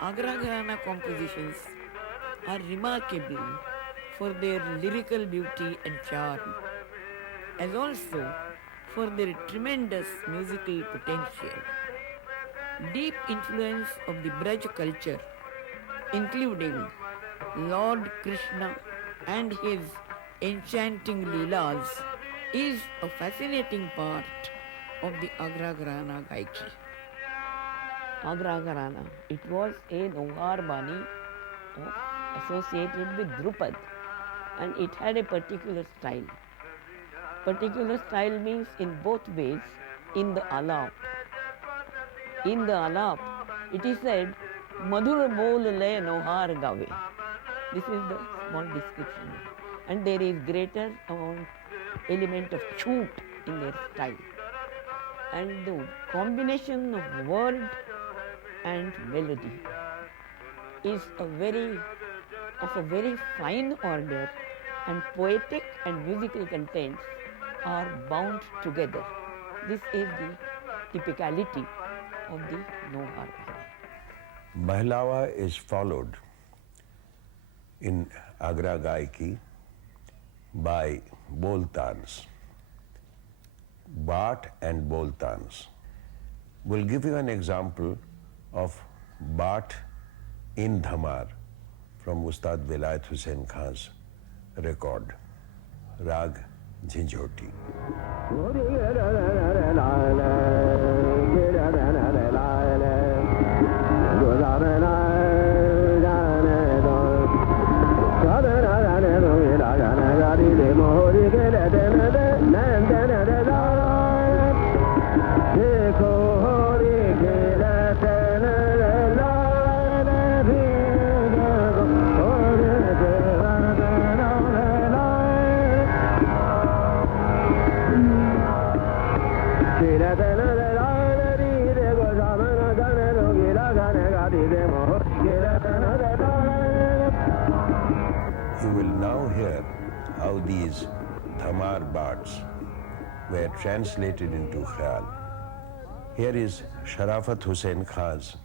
Agra Gharana compositions are remarkable for their lyrical beauty and charm, as also for their tremendous musical potential. Deep influence of the Braj culture, including Lord Krishna and his enchanting Leelas, is a fascinating part of the Agra Gharana Gaiki. Agra Gharana, it was a Nohar Bani associated with Drupad, and it had a particular style. Particular style means in both ways. In the alap, it is said, Madhur bol le Nohar gave. This is the small description. And there is greater element of choot in their style. And the combination of word and melody is of a very fine order, and poetic and musical contents are bound together. This is the typicality of the Nohar. Bahlawa is followed in Agra Gaiki by Boltans. Baat and Boltans. We'll give you an example of Baat in Dhamar from Ustad Vilayat Hussain Khan's record, Rag Jhinjhoti. You will now hear how these Dhamar Baats were translated into Khayal. Here is Sharafat Hussain Khan's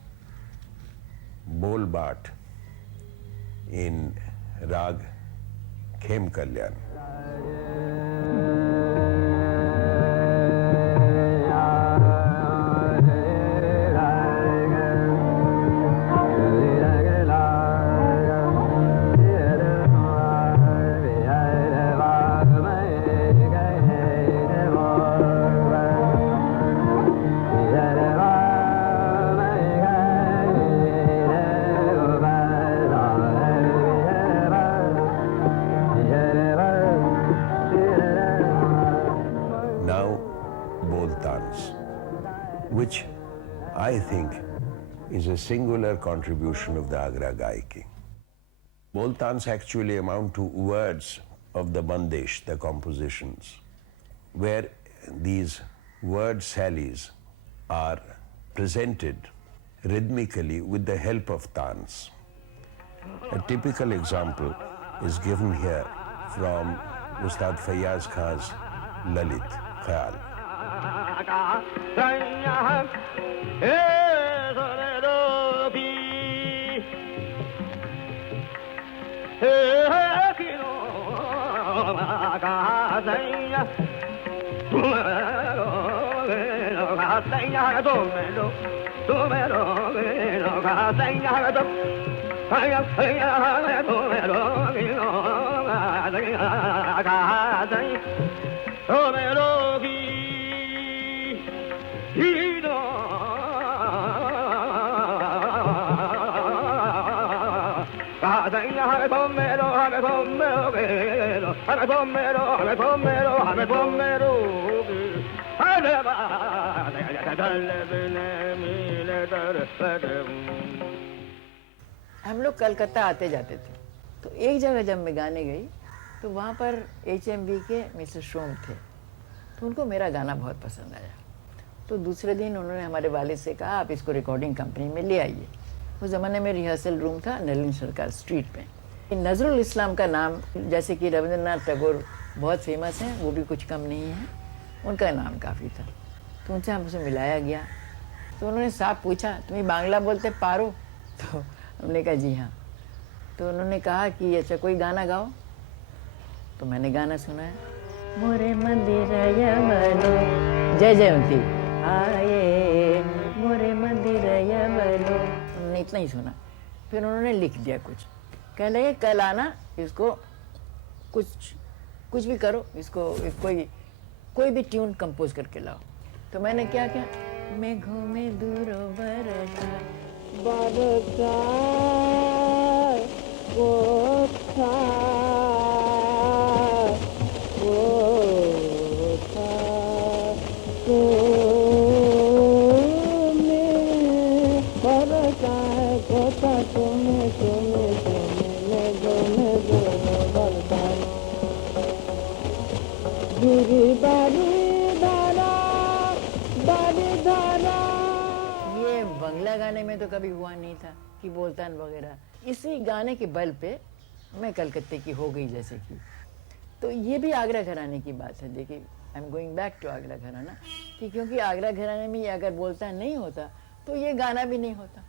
Bol Baat in Rag Khem Kalyan. Which I think is a singular contribution of the Agra Gaiki. Boltans actually amount to words of the bandish, the compositions, where these word sallies are presented rhythmically with the help of tans. A typical example is given here from Ustad Fayyaz Khan's Lalit Khayal. हम लोग कलकत्ता आते जाते थे, तो एक जगह जब मैं गाने गई तो वहाँ पर HMV के मिस्टर शोम थे, तो उनको मेरा गाना बहुत पसंद आया। तो दूसरे दिन उन्होंने हमारे वालिद से कहा आप इसको रिकॉर्डिंग कंपनी में ले आइए। उस ज़माने में रिहर्सल रूम था नलिन सरकार स्ट्रीट पे। नजरुल इस्लाम का नाम जैसे कि रविंद्रनाथ टैगोर बहुत फेमस हैं, वो भी कुछ कम नहीं है, उनका नाम काफ़ी था। तो उनसे हमसे मिलाया गया, तो उन्होंने साफ पूछा, तुम्हें बांग्ला बोलते पारो? तो हमने कहा जी हाँ। तो उन्होंने कहा कि अच्छा कोई गाना गाओ। तो मैंने गाना सुनाया, मोरे मंदिर यमलो, जय जयंती आए, मोरे मंदिर यमलो। उन्होंने इतना ही सुना। फिर उन्होंने लिख दिया कुछ, कह लगे कल आना, इसको कुछ भी करो, इसको कोई भी ट्यून कंपोज करके लाओ। तो मैंने क्या किया, मेघों में दूर बरसा बरसा वो था तो में बरसा है कोता तुम्हें मेघों में दूर बरसा दूरी बारी ये बंगला गाने में तो कभी हुआ नहीं था कि बोलतान वगैरह। इसी गाने के बल पे मैं कलकत्ते की हो गई जैसे कि। तो ये भी आगरा घराने की बात है। देखिए, I am going back to Agra gharana, कि क्योंकि आगरा घराने में अगर बोलतान नहीं होता तो ये गाना भी नहीं होता।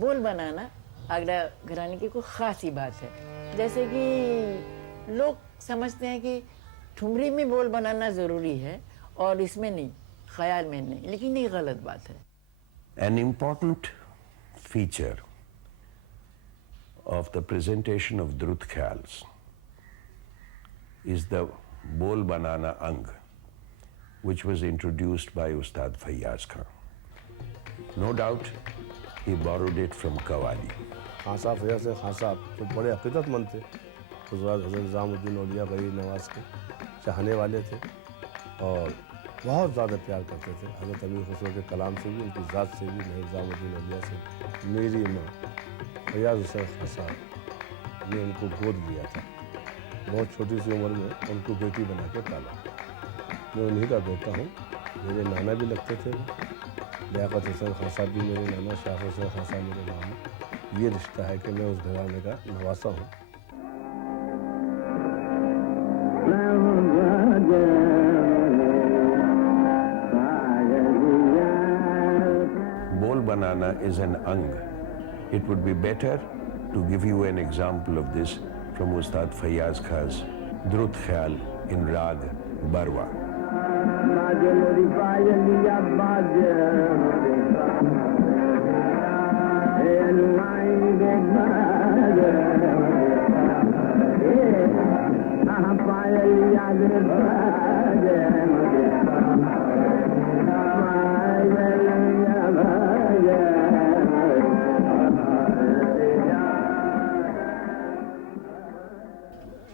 बोल बनाना आगरा घराने की कोई ख़ास ही बात है। जैसे कि लोग समझते हैं कि ठुमरी में बोल बनाना ज़रूरी है और इसमें नहीं, ख्याल में नहीं, लेकिन ये गलत बात है। An important feature of the presentation of Drut Khyals is the Bol Banana Ang, which was introduced by Ustad Fayyaz Khan. No doubt he borrowed it from Qawwali. Khan साहब फैयाज से खान साहब तो बड़े अक़ीदतमंद थे, उस वक्त हज़रत निज़ामुद्दीन औलिया गरीब नवाज़ के चाहने वाले थे और बहुत ज़्यादा प्यार करते थे। हज़रत अमीर खुसरो के कलाम से भी, उनकी ज़ात से भी, निज़ामुद्दीन औलिया से। मेरी माँ फैयाज हुसैन खान साहब ने उनको गोद लिया था, बहुत छोटी सी उम्र में उनको बेटी बना के पाला। मैं उन्हीं का बेटा हूँ, मेरे नाना भी लगते थे। लियाकत हुसैन खान साहब भी मेरे नाना, शाह हुसैन खान साहब मेरे मामा। ये रिश्ता है कि मैं उस घराने का नवासा हूँ। Bol Banana is an ang. It would be better to give you an example of this from Ustad Fayyaz Khan's Drut Khyal in Rag Barwa.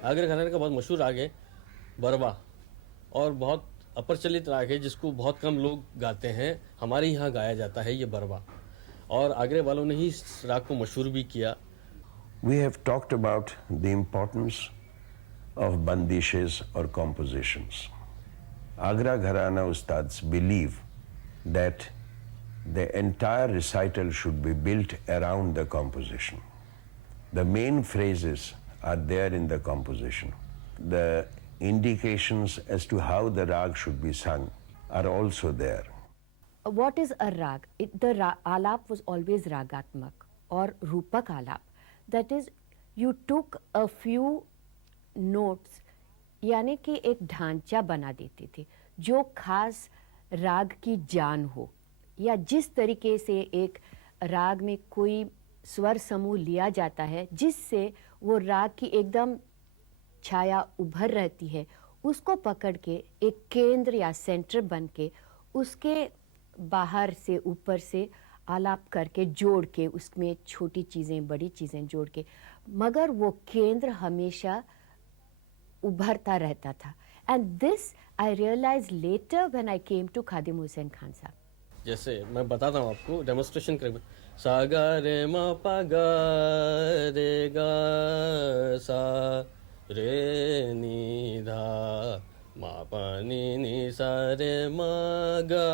Agra घराने का बहुत मशहूर राग है बरवा, और बहुत अप्रचलित राग है जिसको बहुत कम लोग गाते हैं। हमारे यहाँ गाया जाता है ये बरवा, और आगरे वालों ने ही इस राग को मशहूर भी किया। We have talked about the importance of bandishes or compositions. Agra Gharana Ustads believe that the entire recital should be built around the composition. The main phrases are there in the composition. The indications as to how the rag should be sung are also there. What is a rag? Alap was always ragatmak or rupak alap. That is, you took a few notes, यानी कि एक ढांचा बना देते थे जो खास राग की जान हो, या जिस तरीके से एक राग में कोई स्वर समूह लिया जाता है जिससे वो राग की एकदम छाया उभर रहती है, उसको पकड़ के एक केंद्र या सेंटर बन के उसके बाहर से ऊपर से आलाप करके जोड़ के उसमें छोटी चीज़ें बड़ी चीज़ें जोड़ के, मगर वो केंद्र हमेशा उभरता रहता था। And this I realise later when I came to Khadim Hussain Khan Sahab. जैसे मैं बताता हूँ आपको, डेमोन्स्ट्रेशन करें। सा गा रे मा पा गा रे गा सा रे नी धा मा पा नी नी सा रे मा गा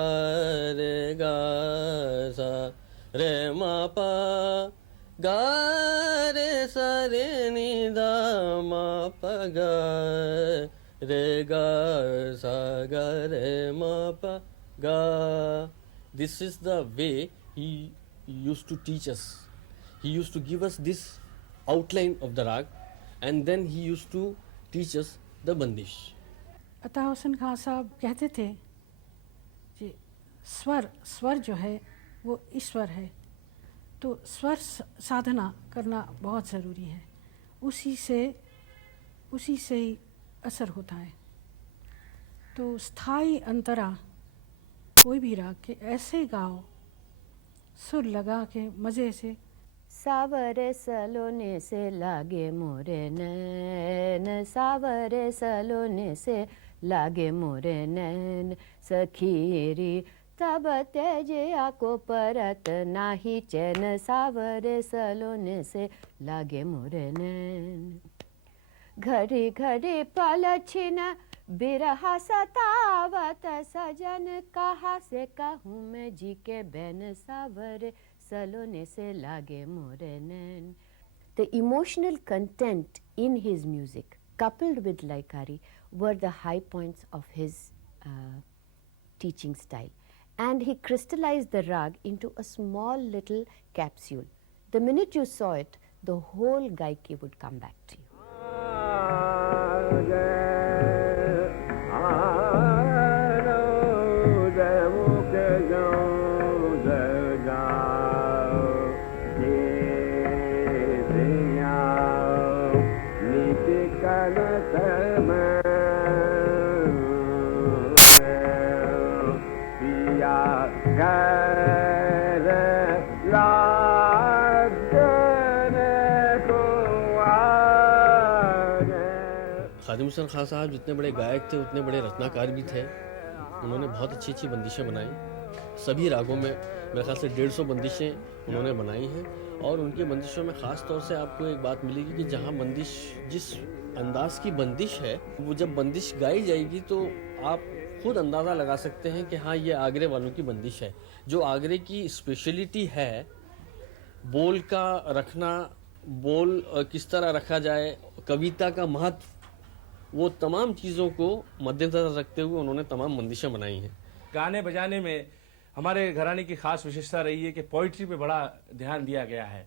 रे गा सा रे मा पा गा रे सा रे नी धा मा पा गा re ga sa ga re ma pa ga. This is the way he used to teach us. He used to give us this outline of the rag, and then he used to teach us the bandish. अता हुसैन खान साहब कहते थे कि स्वर जो है वो ईश्वर है, तो स्वर साधना करना बहुत ज़रूरी है, उसी से ही असर होता है। तो स्थाई अंतरा कोई भी राग के ऐसे गाओ, सुर लगा के मज़े से। सावरे सलोने से लागे मोरे नैन, सावरे सलोने से लागे मोरे नैन, सखीरी तब तेजिया को परत नाही चैन, सावरे सलोने से लागे मोरे नैन। घड़ी घड़ी पलछिन बिरहा सतावत, सजन कहा से कहूँ मैं जी के बैन, सावरे सलोने से लागे मोरे नैन। The emotional content in his music, coupled with Laikari, were the high points of his teaching style. And he crystallized the rag into a small little capsule. The minute you saw it, the whole gaiki would come back to you. खादिम हुसैन खान साहब जितने बड़े गायक थे उतने बड़े रचनाकार भी थे। उन्होंने बहुत अच्छी अच्छी बंदिशें बनाई, सभी रागों में मेरे ख्याल से 150 बंदिशें उन्होंने बनाई हैं। और उनकी बंदिशों में ख़ास तौर से आपको एक बात मिलेगी कि जहाँ बंदिश, जिस अंदाज की बंदिश है, वो जब बंदिश गाई जाएगी तो आप खुद अंदाज़ा लगा सकते हैं कि हाँ ये आगरे वालों की बंदिश है। जो आगरे की स्पेशलिटी है, बोल का रखना, बोल किस तरह रखा जाए, कविता का महत्व, वो तमाम चीज़ों को मद्देनजर रखते हुए उन्होंने तमाम बंदिशें बनाई हैं। गाने बजाने में हमारे घराने की खास विशेषता रही है कि पोइट्री पे बड़ा ध्यान दिया गया है।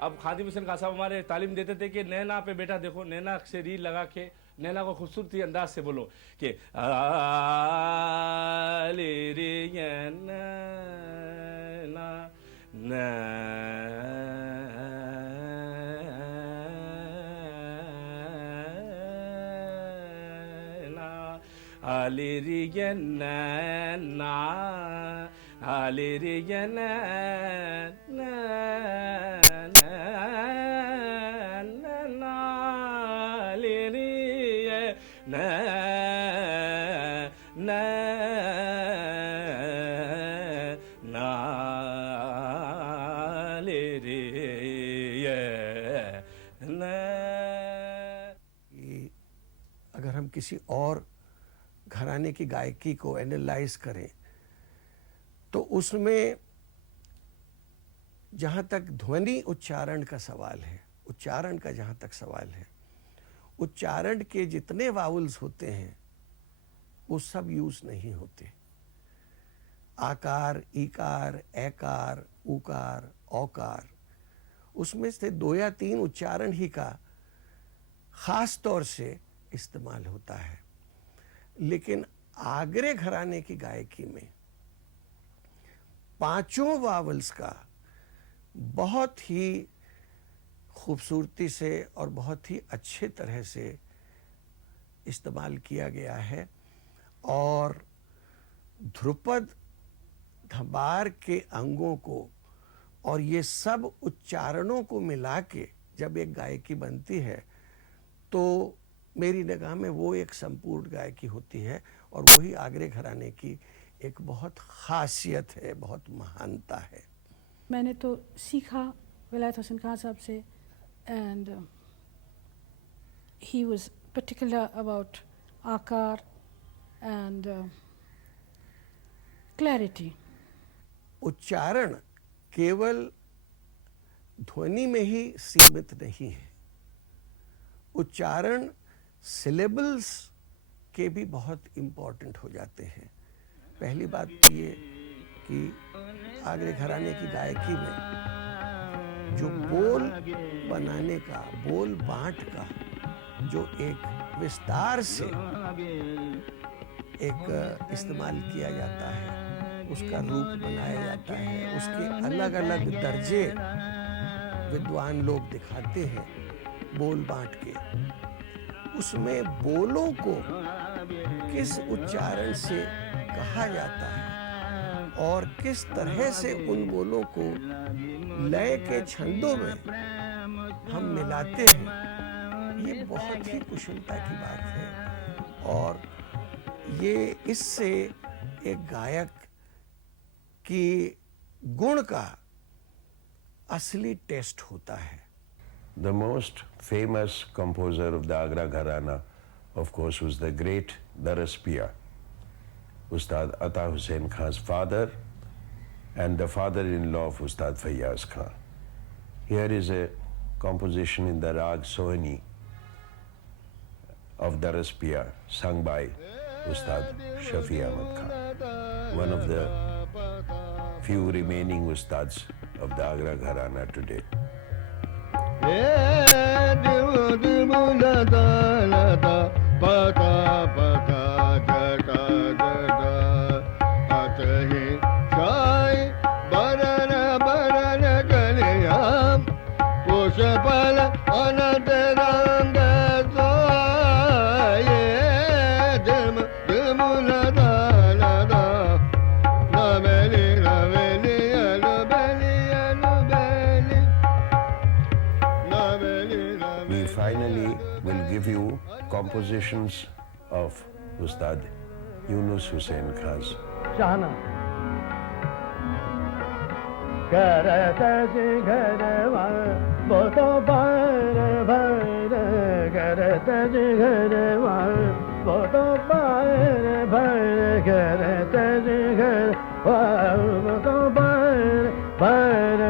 अब खादिम हुसैन खान साहब हमारे तालीम देते थे कि नैना पे बेटा देखो, नैना से रील लगा के नैना को खूबसूरती अंदाज से बोलो कि अगर हम किसी और घराने की गायकी को एनालाइज करें तो उसमें जहाँ तक ध्वनि उच्चारण का सवाल है, उच्चारण का जहाँ तक सवाल है, उच्चारण के जितने वाउल्स होते हैं वो सब यूज नहीं होते। आकार, ईकार, एकार, उकार, औकार, उसमें से 2 या 3 उच्चारण ही का खास तौर से इस्तेमाल होता है। लेकिन आगरे घराने की गायकी में 5 वावल्स का बहुत ही खूबसूरती से और बहुत ही अच्छे तरह से इस्तेमाल किया गया है। और ध्रुपद, धबार के अंगों को और ये सब उच्चारणों को मिला के जब एक गायकी बनती है तो मेरी निगाह में वो एक संपूर्ण गायकी होती है। और वही आगरे घराने की एक बहुत खासियत है, बहुत महानता है। मैंने तो सीखा विलायत हुसैन खान साहब से, and he was particular about आकार एंड क्लैरिटी। उच्चारण केवल ध्वनि में ही सीमित नहीं है, उच्चारण सिलेबल्स के भी बहुत इम्पोर्टेंट हो जाते हैं। पहली बात तो ये कि आगरे घराने की गायकी में जो बोल बनाने का, बोल बांट का जो एक विस्तार से एक इस्तेमाल किया जाता है, उसका रूप बनाया जाता है, उसके अलग अलग दर्जे विद्वान लोग दिखाते हैं बोल बांट के। उसमें बोलों को किस उच्चारण से कहा जाता है और किस तरह से उन बोलों को लय के छंदों में हम मिलाते हैं, ये बहुत ही कुशलता की बात है। और ये इससे एक गायक की गुण का असली टेस्ट होता है। The most famous composer of the Agra Gharana, of course, was the great Daras Pia, Ustad Ata Hussain Khan's father and the father-in-law of Ustad Fayyaz Khan. Here is a composition in the Rag Sohani of Daras Pia, sung by Ustad Shafi Ahmad Khan, one of the few remaining Ustads of the Agra Gharana today. We finally will give you compositions of Ustad Yunus Hussain Khan's. Shahana. Karata Jigarwa, Boto Bar Bhar, Karata Jigarwa, Boto Bar Bhar, Karata Jigarwa, Boto Bar Bhar,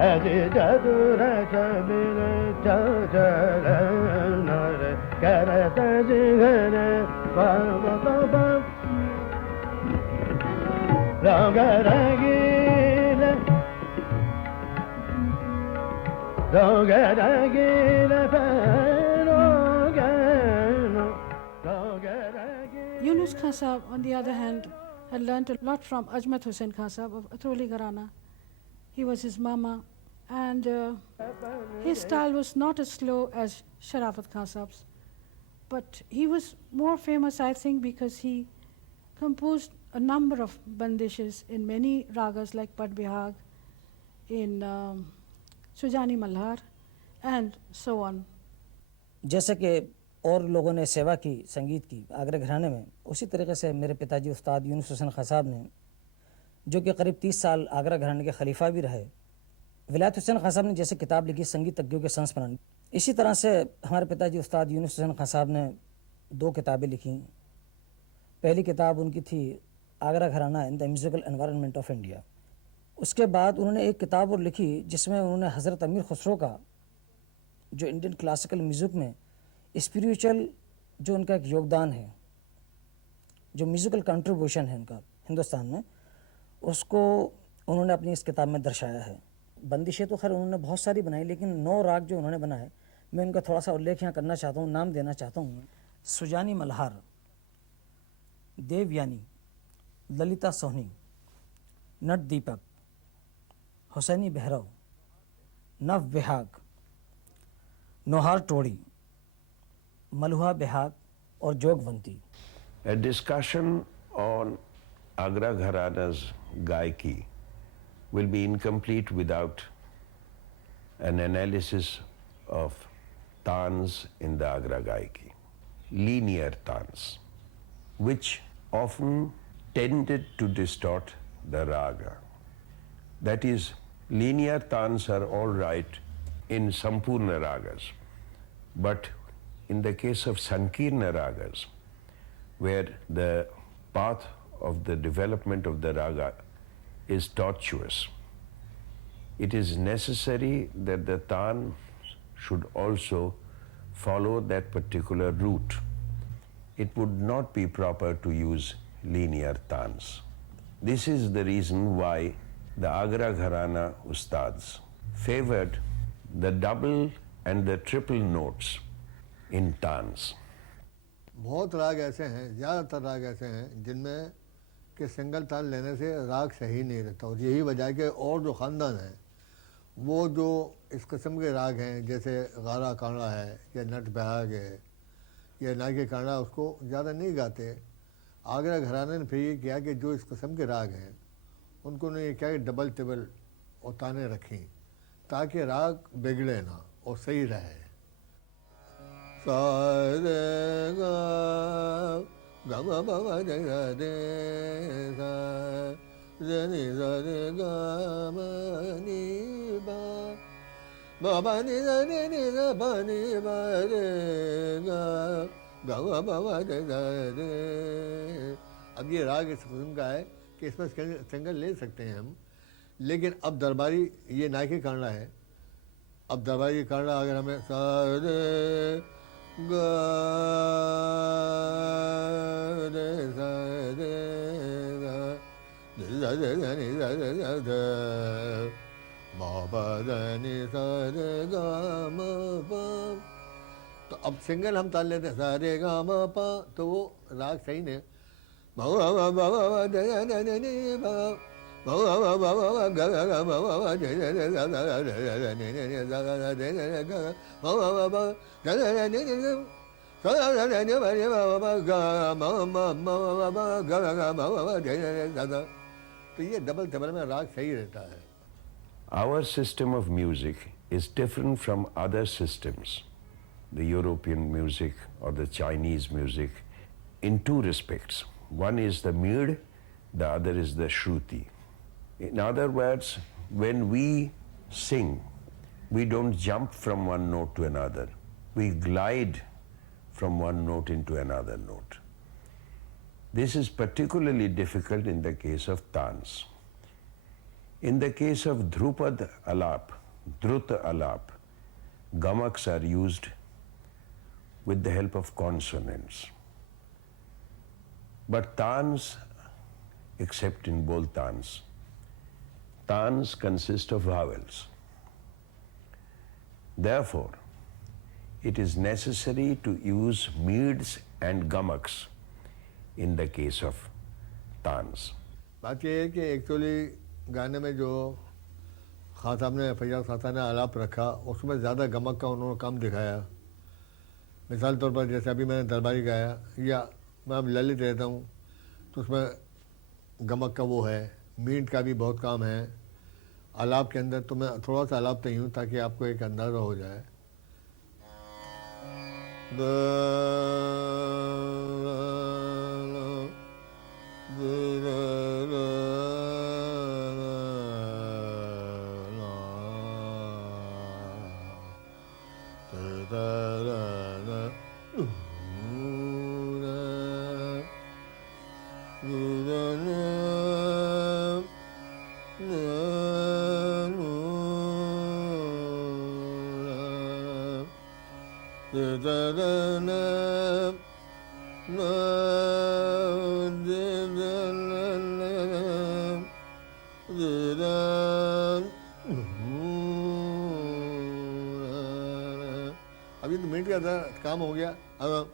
Adi Jadura Chabira Chajaran, Karata Jigarwa, Boto Bar Rangaragila, Rangaragila, Yunus Khan Sahab, on the other hand, had learnt a lot from Ajmat Hussain Khan Sahab of Atroli Gharana. He was his mama, and his style was not as slow as Sharafat Khan Sahab's, but he was more famous, I think, because he composed a number of bandishes in many ragas like Pad Bihag, in Sujani Malhar, and so on. जैसे कि और लोगों ने सेवा की संगीत की आगरा घराने में, उसी तरीके से मेरे पिताजी उस्ताद यूनुस हुसैन खां साहब ने, जो कि करीब 30 साल आगरा घराने के खलीफा भी रहे, विलायत हुसैन खां साहब ने जैसे किताब लिखी संगीतज्ञों के संस्मरण, इसी तरह से हमारे पिताजी उस्ताद यूनुस हुसैन खां साहब ने 2 किताबें लिखी। पहली किताब उनकी थी आगरा घराना in the musical environment of India. उसके बाद उन्होंने एक किताब और लिखी जिसमें उन्होंने हज़रत अमीर खुसरो का जो इंडियन क्लासिकल म्यूज़िक में स्पिरिचुअल जो उनका एक योगदान है, जो म्यूज़िकल कंट्रीब्यूशन है उनका हिंदुस्तान में, उसको उन्होंने अपनी इस किताब में दर्शाया है। बंदिशें तो खैर उन्होंने बहुत सारी बनाई, लेकिन 9 राग जो उन्होंने बनाए, मैं उनका थोड़ा सा उल्लेख यहाँ करना चाहता हूँ, नाम देना चाहता हूँ। सुजानी मल्हार, देवयानी, ललिता सोहनी, नट दीपक, हुसैनी बहरव, नव बिहाग, नोहार टोड़ी, मलुहा बिहाग और जोगवंती। A discussion on Agra Gharana's Gaiki will be incomplete without an analysis of tans in the Agra Gaiki. Linear tans, which often tended to distort the raga. That is, linear tans are all right in Sampurna ragas, but in the case of Sankirna ragas, where the path of the development of the raga is tortuous, it is necessary that the taan should also follow that particular route. It would not be proper to use linear taans. This is the reason why the Agra Gharana Ustads favored the double and the triple notes in taans. बहुत राग ऐसे हैं, ज़्यादातर राग ऐसे हैं जिनमें कि सिंगल ताल लेने से राग सही नहीं रहता, और यही वजह है कि और जो ख़ानदान हैं वो जो इस किस्म के राग हैं जैसे गारा कांड़ा है या नट बहाग है या नागे कांड़ा, उसको ज़्यादा नहीं गाते। आगरा घराने ने फिर ये किया कि जो इस किस्म के राग हैं उनको ने ये किया कि डबल टिबल और ताने रखी ताकि राग बिगड़े ना और सही रहे। सा रे गा गा मा पा मा रे गा रे सा रे नि सा रे गा मा नि बा मा बा नि सा रे नि सा बा नि बा रे गा गा मा पा मा रे गा रे। अब ये राग इस किस्म का है कि इसमें सिंगल ले सकते हैं हम, लेकिन अब दरबारी ये नायके कांडा है। अब दरबारी कांडा अगर हमें सा रे गा रे सा रे गा रे रे रे नि रे रे रे मा पा रे नि सा रे गा मा पा, तो अब सिंगल हम ताल लेते हैं सा रे गा मा पा, तो वो राग सही नहीं। मा मा मा मा मा रे रे रे नि मा मा मा मा मा गा गा गा मा मा रे रे रे गा गा रे रे रे नि नि गा गा रे रे रे गा मा मा मा मा गा रे रे नि नि गा गा रे नि मा नि मा मा गा मा मा मा मा मा गा गा गा मा मा रे रे रे गा गा, तो ये डबल टिबल में राग सही रहता है। Our system of music is different from other systems, the European music or the Chinese music, in two respects. One is the Meed, the other is the Shruti. In other words, when we sing, we don't jump from one note to another. We glide from one note into another note. This is particularly difficult in the case of taans. In the case of Dhrupad Alap, Dhruta Alap, gamaks are used with the help of consonants. But taans, except in Boltans, taans consist of vowels. Therefore, it is necessary to use meads and gamaks in the case of taans. बात यह है कि एक्चुअली गाने में जो खान साहब ने फैयाज खान साहब ने आलाप रखा उसमें ज़्यादा गमक का उन्होंने काम दिखाया। मिसाल तौर पर जैसे अभी मैंने दरबारी गाया या मैं अब ललित रहता हूँ तो उसमें गमक का वो है, मीट का भी बहुत काम है आलाप के अंदर। तो मैं थोड़ा सा आलाप नहीं हूँ ताकि आपको एक अंदाज़ा हो जाए। अभी तो मिनट का काम हो गया। अब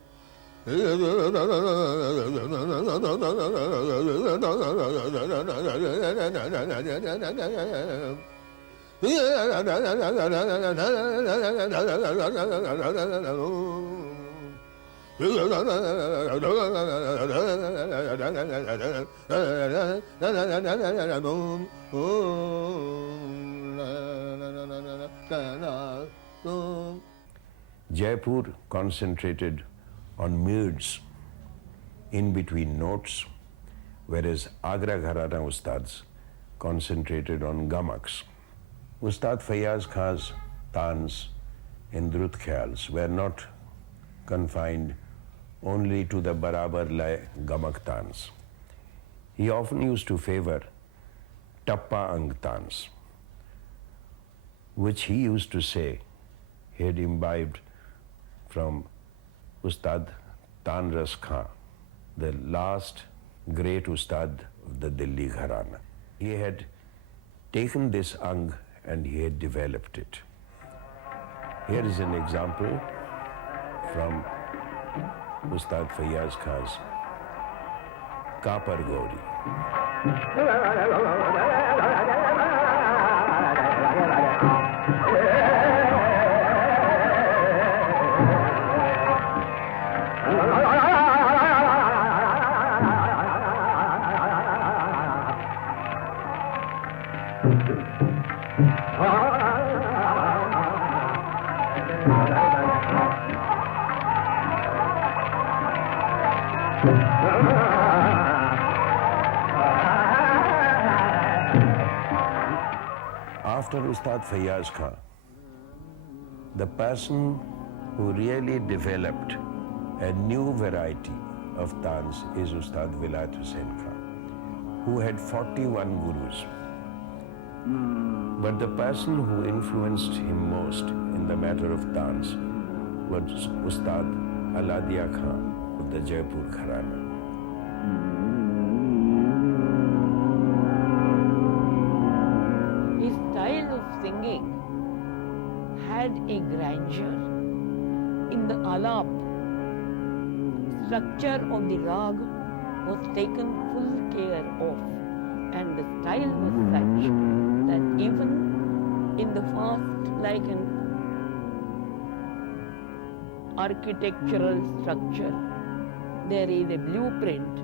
Jaipur concentrated on meads in between notes, whereas Agra Gharana Ustads concentrated on gamaks. Ustad Fayaz Khan's taans and Drut Khyals were not confined only to the Barabar Lay gamak taans. He often used to favor Tappa Ang taans. which he used to say he had imbibed from Ustad Tanras Khan, the last great Ustad of the Delhi Gharana. He had taken this ang and he had developed it. Here is an example from Ustad Fayaz Khan's Kapar Gauri. After Ustad Fayaz Khan, the person who really developed a new variety of tans is Ustad Vilayat Hussain Khan, who had 41 gurus. But the person who influenced him most in the matter of tans was Ustad Aladia Khan of the Jaipur Gharana. His style of singing had a grandeur in the alap. Structure of the rag was taken full care of, and the style was such that even in the fast, like an architectural structure, there is a blueprint,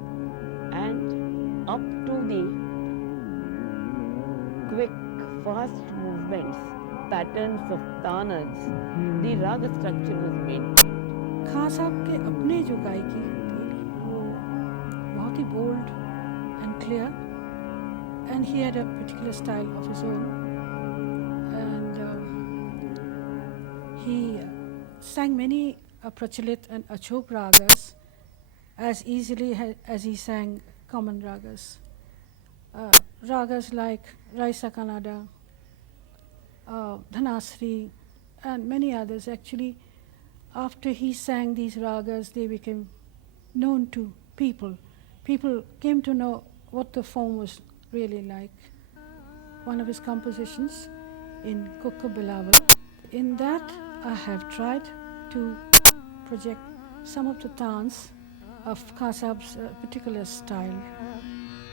and up to the quick, fast movements, patterns of tanas, the raga structure was maintained. खां साहब के अपने जो गायकी थी वो बहुत ही bold and clear, and he had a particular style of his own, and he sang many prachalit and achop ragas as easily as he sang common ragas. Ragas like Raisa Kannada, Dhanasri, and many others. Actually, after he sang these ragas, they became known to people. People came to know what the form was really like. One of his compositions in Kukka Bilawal, in that I have tried to project some of the tans of Khan Sahab's particular style.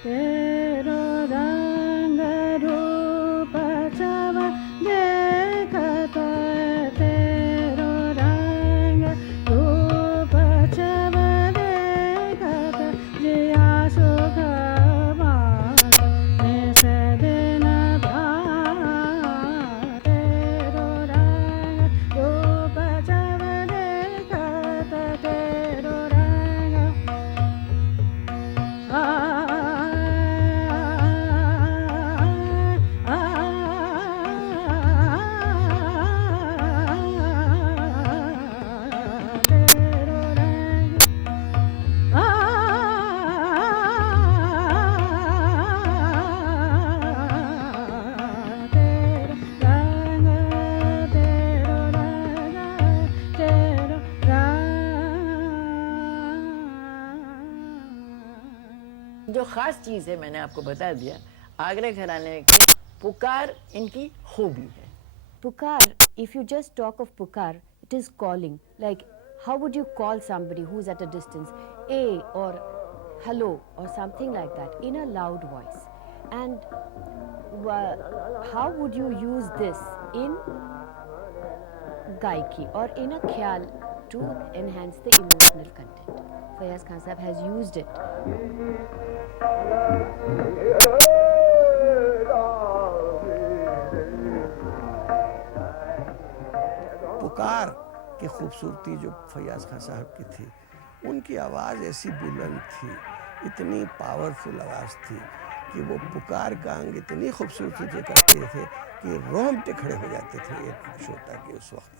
Tero rang roop chava dekhata, tero rang roop chava dekhata, jiya sukha baat aise din bhaat, tero rang roop chava dekhata, tero rang जो खास चीज़ है मैंने आपको बता दिया, आगरा घराने की पुकार इनकी खूबी है. Pukar, if you just talk of pukar, it is calling. Like, how would you call somebody who's at a distance? A or hello or something like that in a loud voice. And how would you use this in gaiki or in a khyal to enhance the emotional content? Fayaz Khan Sahab has used it. पुकार की खूबसूरती जो फैयाज खान साहब की थी, उनकी आवाज़ ऐसी बुलंद थी, इतनी पावरफुल आवाज़ थी कि वो पुकार का अंग इतनी खूबसूरती से करते थे कि रोंगटे खड़े हो जाते थे एक श्रोता के उस वक्त.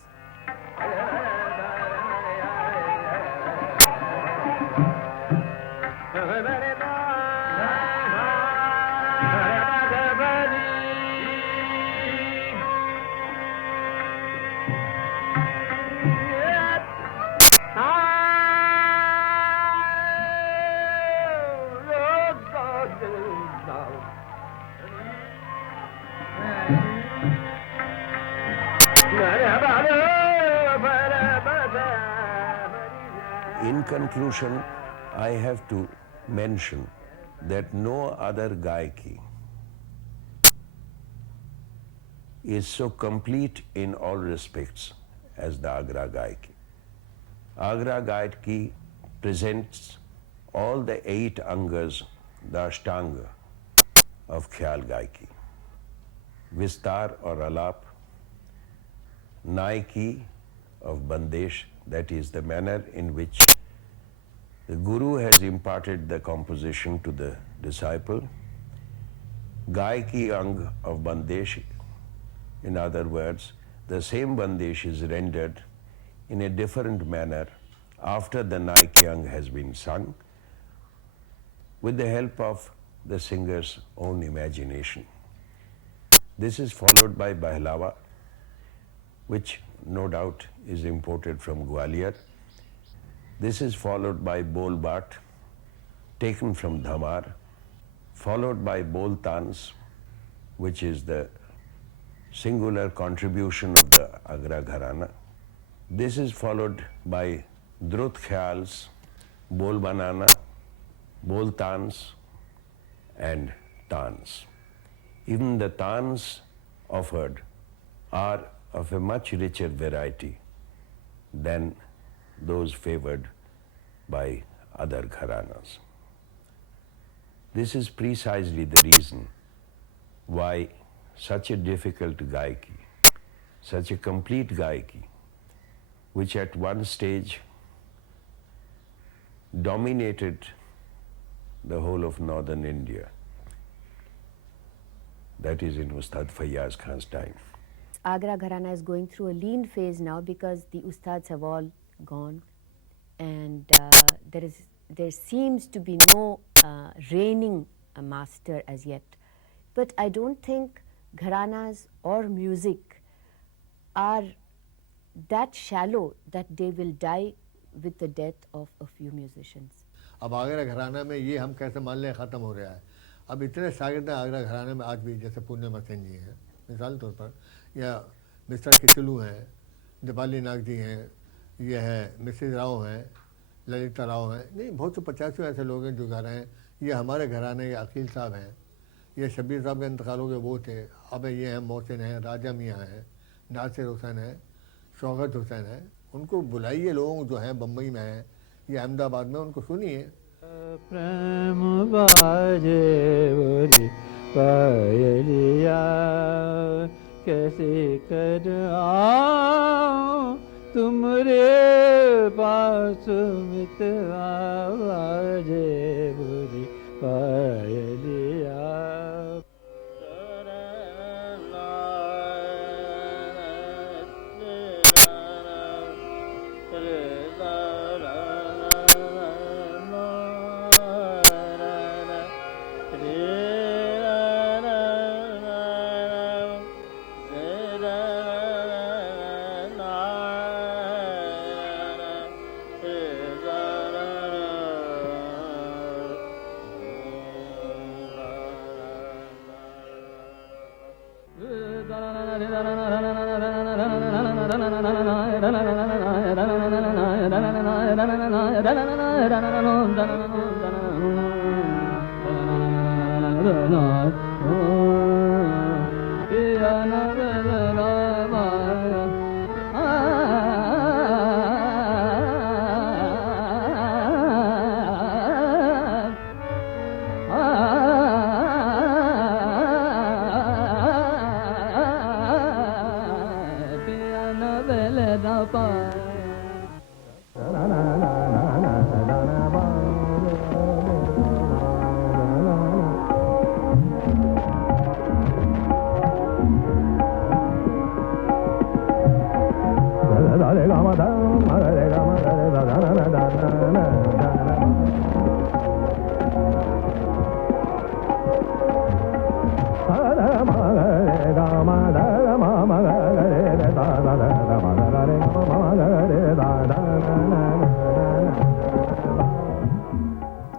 In conclusion, I have to mention that no other Gaiki is so complete in all respects as the Agra Gaiki. Agra Gaiki presents all the 8 angas, the Ashtanga of Khyal Gaiki. Vistar or Alap, Naiki of Bandesh, that is the manner in which the Guru has imparted the composition to the disciple. Gaiki Ang of Bandesh, in other words, the same Bandesh is rendered in a different manner after the Naiki Ang has been sung with the help of the singer's own imagination. This is followed by Bahlawa, which no doubt is imported from Gwalior. This is followed by Bolbat, taken from Dhamar, followed by Boltans, which is the singular contribution of the Agra Gharana. This is followed by Drut Khyals, Bol Banana, Boltans and Tans. Even the Tans offered are of a much richer variety than those favored by other gharanas. This is precisely the reason why such a difficult gaiki, such a complete gaiki, which at one stage dominated the whole of northern India, that is in Ustad Fayyaz Khan's time. Agra Gharana is going through a lean phase now because the Ustads have all gone, and there seems to be no reigning master as yet. But I don't think gharanas or music are that shallow that they will die with the death of a few musicians. अब आगरा घराना में ये हम कैसे मान लें ख़त्म हो रहा है. अब इतने शागिर्द आगरा घराने में आज भी, जैसे पूर्णिमा सेन जी हैं मिसाल तौर पर, या मिस्टर किचलू हैं, दीपाली नाग जी हैं, ये है मिसेज राव हैं, ललिता राव हैं, नहीं बहुत से 50 ऐसे लोग हैं जो गा रहे हैं. ये हमारे घराने के अकील साहब हैं, ये शब्बीर साहब के इंतकाल हो गए वो थे. अब ये हैं मोहसिन हैं, राजा मियाँ हैं, नासिर हुसैन हैं, शौकत हुसैन हैं. उनको बुलाइए, लोग जो हैं बम्बई में हैं, ये अहमदाबाद में, उनको सुनिए. प्रेम बाजे बोली पायलिया कैसे कर आओ तुमरे पास मितवा बाजे बोली पायलिया.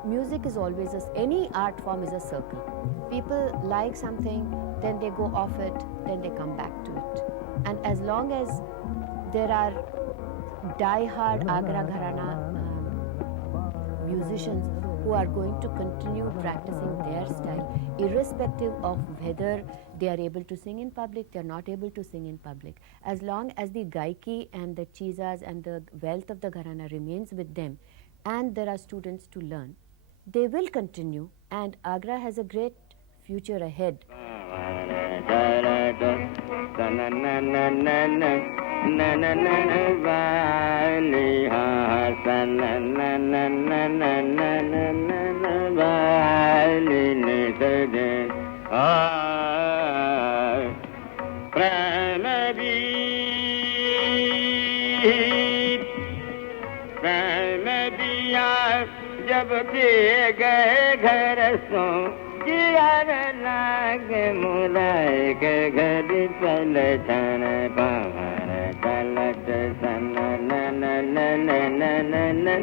Music is always any art form is a circle. People like something, then they go off it, then they come back to it. And as long as there are die-hard Agra Gharana musicians who are going to continue practicing their style, irrespective of whether they are able to sing in public, they are not able to sing in public. As long as the gaiki and the chizas and the wealth of the gharana remains with them, and there are students to learn, they will continue, and Agra has a great future ahead. जब दिए गए घर सो जियार लागे मुलाए के घर चल छन पवन चलत सन न न न न न न